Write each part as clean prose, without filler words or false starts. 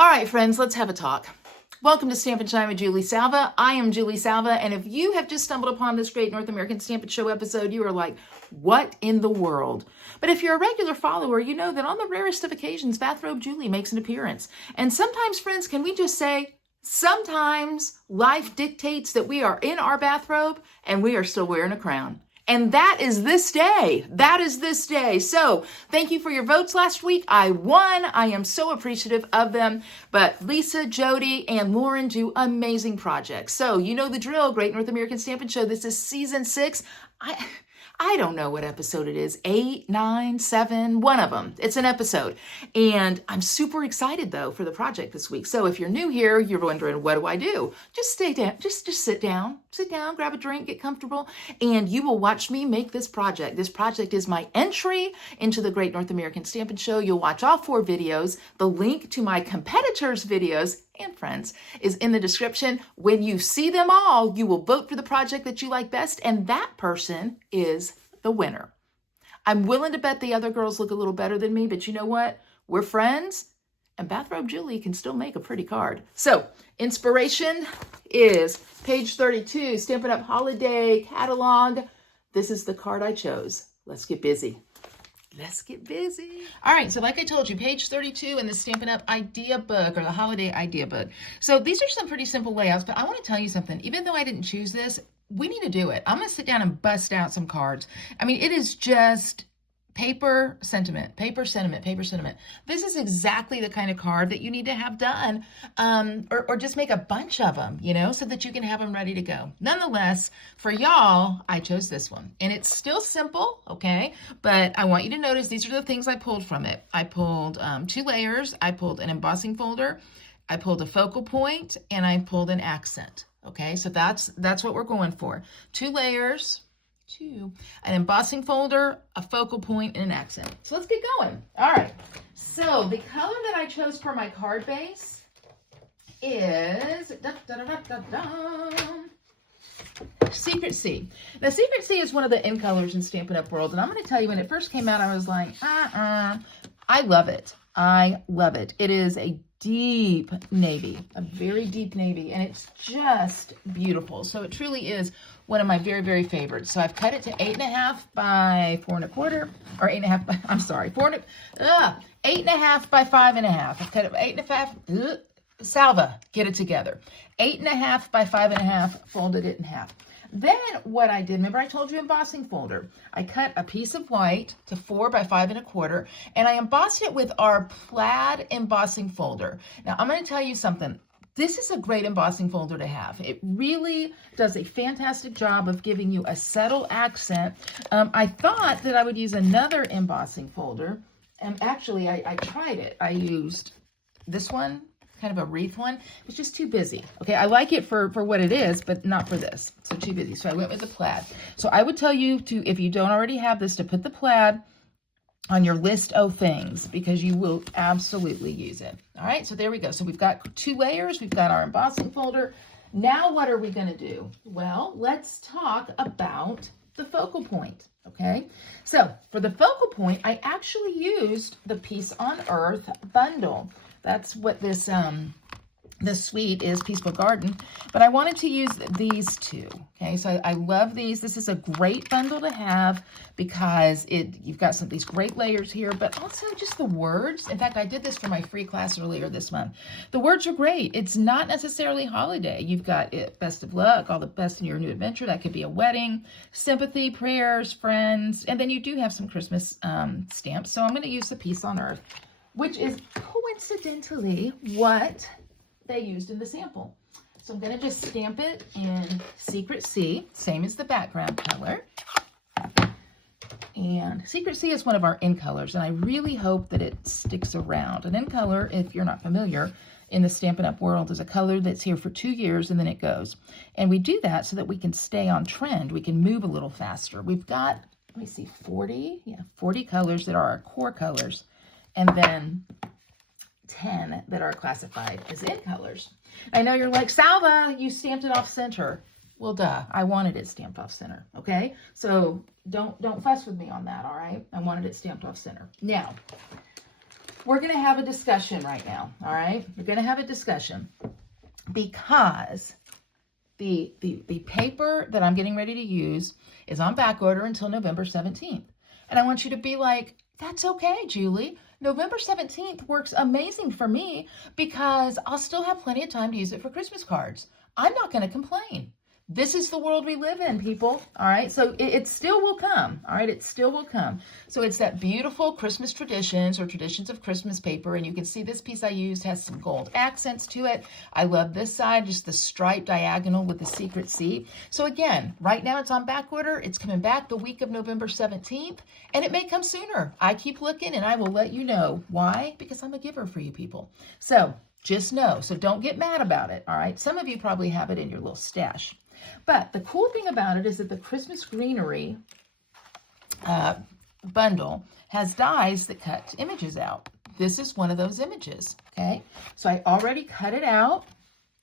All right, friends, let's have a talk. Welcome to Stampin' Shine with Julie Salva. I am Julie Salva, and if you have just stumbled upon this great North American Stampin' Show episode, you are like, what in the world? But if you're a regular follower, you know that on the rarest of occasions, Bathrobe Julie makes an appearance. And sometimes, friends, can we just say, sometimes life dictates that we are in our bathrobe and we are still wearing a crown. And that is this day. That is this day. So thank you for your votes last week. I won. I am so appreciative of them. But Lisa, Jody, and Lauren do amazing projects. So you know the drill. Great North American Stampin' Show. This is season 6. I don't know what episode it is. 8, 9, 7, one of them. It's an episode. And I'm super excited, though, for the project this week. So if you're new here, you're wondering, what do I do? Just stay down. Just sit down. Sit down, grab a drink, get comfortable, and you will watch me make this project. This project is my entry into the Great North American Stampin' Show. You'll watch all 4 videos. The link to my competitors' videos and friends is in the description. When you see them all, you will vote for the project that you like best, and that person is the winner. I'm willing to bet the other girls look a little better than me, but you know what? We're friends, and Bathrobe Julie can still make a pretty card. So, inspiration is page 32, Stampin' Up! Holiday Catalog. This is the card I chose. Let's get busy. Let's get busy. All right, so like I told you, page 32 in the Stampin' Up! Idea book, or the Holiday Idea book. So these are some pretty simple layouts, but I want to tell you something. Even though I didn't choose this, we need to do it. I'm going to sit down and bust out some cards. I mean, it is just paper sentiment, paper sentiment, paper sentiment. This is exactly the kind of card that you need to have done, or just make a bunch of them, you know, so that you can have them ready to go. Nonetheless, for y'all, I chose this one. And it's still simple, okay? But I want you to notice these are the things I pulled from it. I pulled 2 layers. I pulled an embossing folder. I pulled a focal point, and I pulled an accent. Okay, so that's what we're going for. 2 layers, an embossing folder, a focal point, and an accent. So let's get going. All right, so the color that I chose for my card base is Secret Sea. Now, Secret Sea is one of the in colors in Stampin' Up! World, and I'm going to tell you, when it first came out, I was like, I love it. I love it. It is a deep navy, a very deep navy, and it's just beautiful. So it truly is one of my very, very favorites. So I've cut it to 8.5 by 4 1/4, or 8.5 by, I'm sorry, 8.5 by 5.5. I've cut it 8.5, Salva, get it together. 8.5 by 5.5, folded it in half. Then what I did, remember I told you embossing folder. I cut a piece of white to 4 by 5 1/4, and I embossed it with our plaid embossing folder. Now I'm going to tell you something. This is a great embossing folder to have. It really does a fantastic job of giving you a subtle accent. I thought that I would use another embossing folder, and actually I tried it. I used this one, kind of a wreath one. It's just too busy. Okay, I like it for what it is, but not for this. So too busy. So I went with the plaid. So I would tell you to, if you don't already have this, to put the plaid on your list of things, because you will absolutely use it. All right, so there we go. So we've got 2 layers. We've got our embossing folder. Now what are we going to do? Well, let's talk about the focal point. Okay, so for the focal point, I actually used the Peace on Earth bundle. That's what this suite is, Peaceful Garden. But I wanted to use these 2. Okay, so I love these. This is a great bundle to have because you've got these great layers here, but also just the words. In fact, I did this for my free class earlier this month. The words are great. It's not necessarily holiday. You've got best of luck, all the best in your new adventure. That could be a wedding, sympathy, prayers, friends, and then you do have some Christmas stamps. So I'm going to use the Peace on Earth, which is coincidentally what they used in the sample. So I'm going to just stamp it in Secret Sea, same as the background color. And Secret Sea is one of our in colors, and I really hope that it sticks around. An in color, if you're not familiar, in the Stampin' Up! World is a color that's here for 2 years and then it goes. And we do that so that we can stay on trend. We can move a little faster. We've got, let me see, 40 colors that are our core colors, and then 10 that are classified as in colors. I know you're like, Salva, you stamped it off center. Well, duh, I wanted it stamped off center, okay? So don't fuss with me on that, all right? I wanted it stamped off center. Now, we're going to have a discussion right now, all right? We're going to have a discussion because the paper that I'm getting ready to use is on back order until November 17th. And I want you to be like, that's okay, Julie. November 17th works amazing for me because I'll still have plenty of time to use it for Christmas cards. I'm not going to complain. This is the world we live in, people. All right. So it still will come. All right. It still will come. So it's that beautiful Christmas traditions or traditions of Christmas paper. And you can see this piece I used has some gold accents to it. I love this side, just the striped diagonal with the secret C. So again, right now it's on back order. It's coming back the week of November 17th, and it may come sooner. I keep looking and I will let you know. Why? Because I'm a giver for you people. So just know. So don't get mad about it. All right. Some of you probably have it in your little stash. But the cool thing about it is that the Christmas Greenery bundle has dies that cut images out. This is one of those images, okay? So I already cut it out.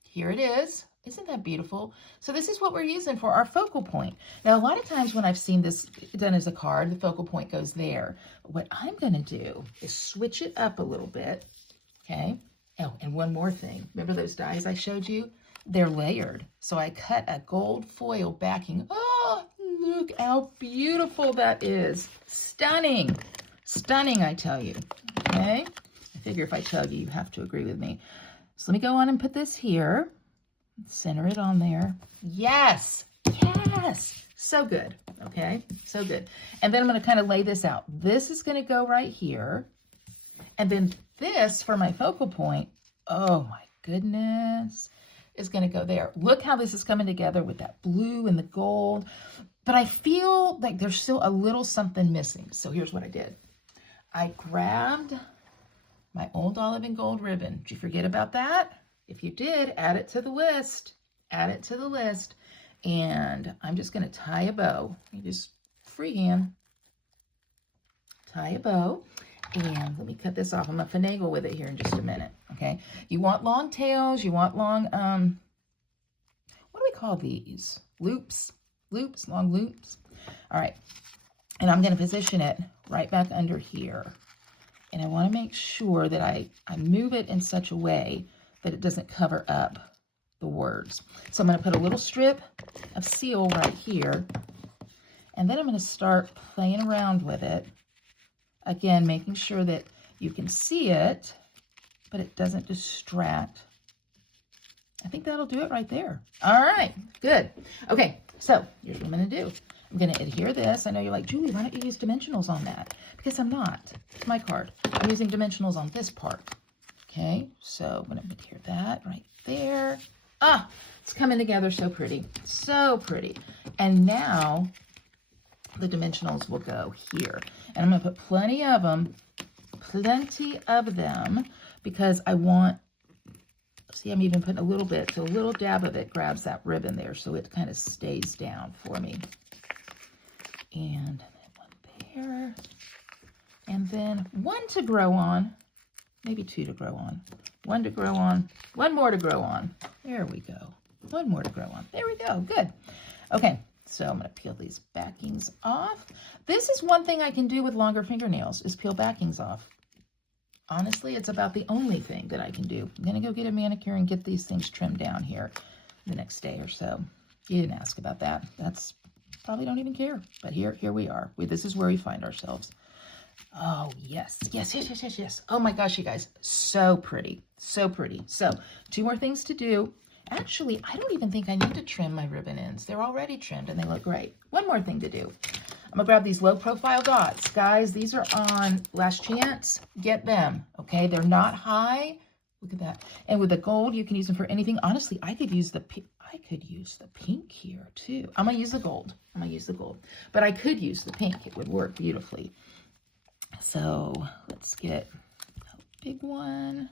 Here it is. Isn't that beautiful? So this is what we're using for our focal point. Now, a lot of times when I've seen this done as a card, the focal point goes there. But what I'm going to do is switch it up a little bit, okay? Oh, and one more thing. Remember those dies I showed you? They're layered. So I cut a gold foil backing. Oh, look how beautiful that is. Stunning. Stunning, I tell you. Okay? I figure if I tell you, you have to agree with me. So let me go on and put this here. Center it on there. Yes. Yes. So good. Okay? So good. And then I'm going to kind of lay this out. This is going to go right here. And then this for my focal point. Oh, my goodness. Is going to go there. Look how this is coming together with that blue and the gold. But I feel like there's still a little something missing. So here's what I did. I grabbed my old olive and gold ribbon. Did you forget about that? If you did, add it to the list. Add it to the list. And I'm just going to tie a bow. You just freehand tie a bow. And let me cut this off. I'm going to finagle with it here in just a minute, okay? You want long tails. You want long, what do we call these? Loops, long loops. All right. And I'm going to position it right back under here. And I want to make sure that I move it in such a way that it doesn't cover up the words. So I'm going to put a little strip of seal right here. And then I'm going to start playing around with it. Again, making sure that you can see it, but it doesn't distract. I think that'll do it right there. All right, good. Okay, so here's what I'm going to do. I'm going to adhere this. I know you're like, Julie, why don't you use dimensionals on that? Because I'm not. It's my card. I'm using dimensionals on this part. Okay, so I'm going to adhere that right there. Ah, it's coming together so pretty. So pretty. And now the dimensionals will go here. And I'm going to put plenty of them, because I want, see, I'm even putting a little bit, so a little dab of it grabs that ribbon there, so it kind of stays down for me. And one there, and then one to grow on, maybe two to grow on, one to grow on, one more to grow on. There we go. One more to grow on. There we go. Good. Okay. So I'm going to peel these backings off. This is one thing I can do with longer fingernails, is peel backings off. Honestly, it's about the only thing that I can do. I'm going to go get a manicure and get these things trimmed down here the next day or so. You didn't ask about that. That's probably don't even care. But here we are. This is where we find ourselves. Oh, yes. Oh my gosh, you guys. So pretty. So pretty. So 2 more things to do. Actually, I don't even think I need to trim my ribbon ends. They're already trimmed and they look great. One more thing to do. I'm going to grab these low profile dots. Guys, these are on Last Chance. Get them, okay? They're not high. Look at that. And with the gold, you can use them for anything. Honestly, I could use the pink here too. I'm going to use the gold. But I could use the pink. It would work beautifully. So let's get a big one.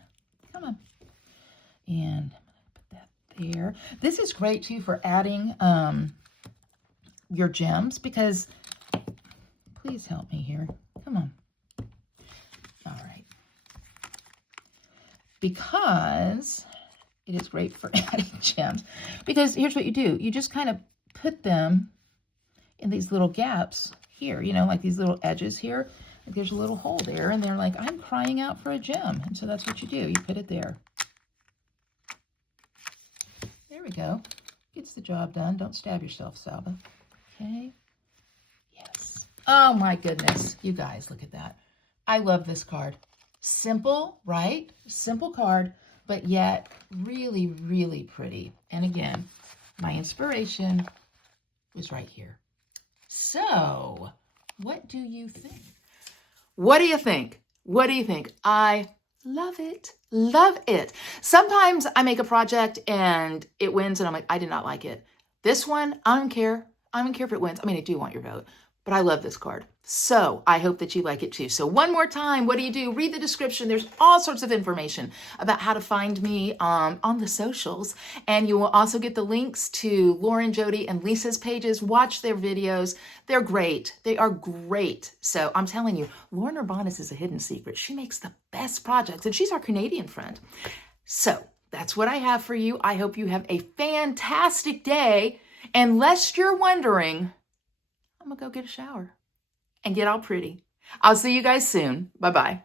Come on. And there. This is great too for adding your gems, because please help me here. Come on. All right. Because it is great for adding gems. Because here's what you do. You just kind of put them in these little gaps here, you know, like these little edges here. there's a little hole there, and they're like, I'm crying out for a gem. And so that's what you do. You put it there. There we go. Gets the job done. Don't stab yourself, Salva. Okay. Yes. Oh my goodness. You guys, look at that. I love this card. Simple, right? Simple card, but yet really, really pretty. And again, my inspiration was right here. So, what do you think? What do you think? What do you think? I love it. Love it. Sometimes I make a project and it wins and I'm like, I did not like it. This one, I don't care. I don't care if it wins. I mean, I do want your vote, but I love this card. So I hope that you like it too. So one more time, what do? Read the description. There's all sorts of information about how to find me on the socials. And you will also get the links to Lauren, Jody, and Lisa's pages. Watch their videos. They're great. They are great. So I'm telling you, Lauren Urbanis is a hidden secret. She makes the best projects, and she's our Canadian friend. So that's what I have for you. I hope you have a fantastic day. And lest you're wondering, I'm going to go get a shower and get all pretty. I'll see you guys soon. Bye-bye.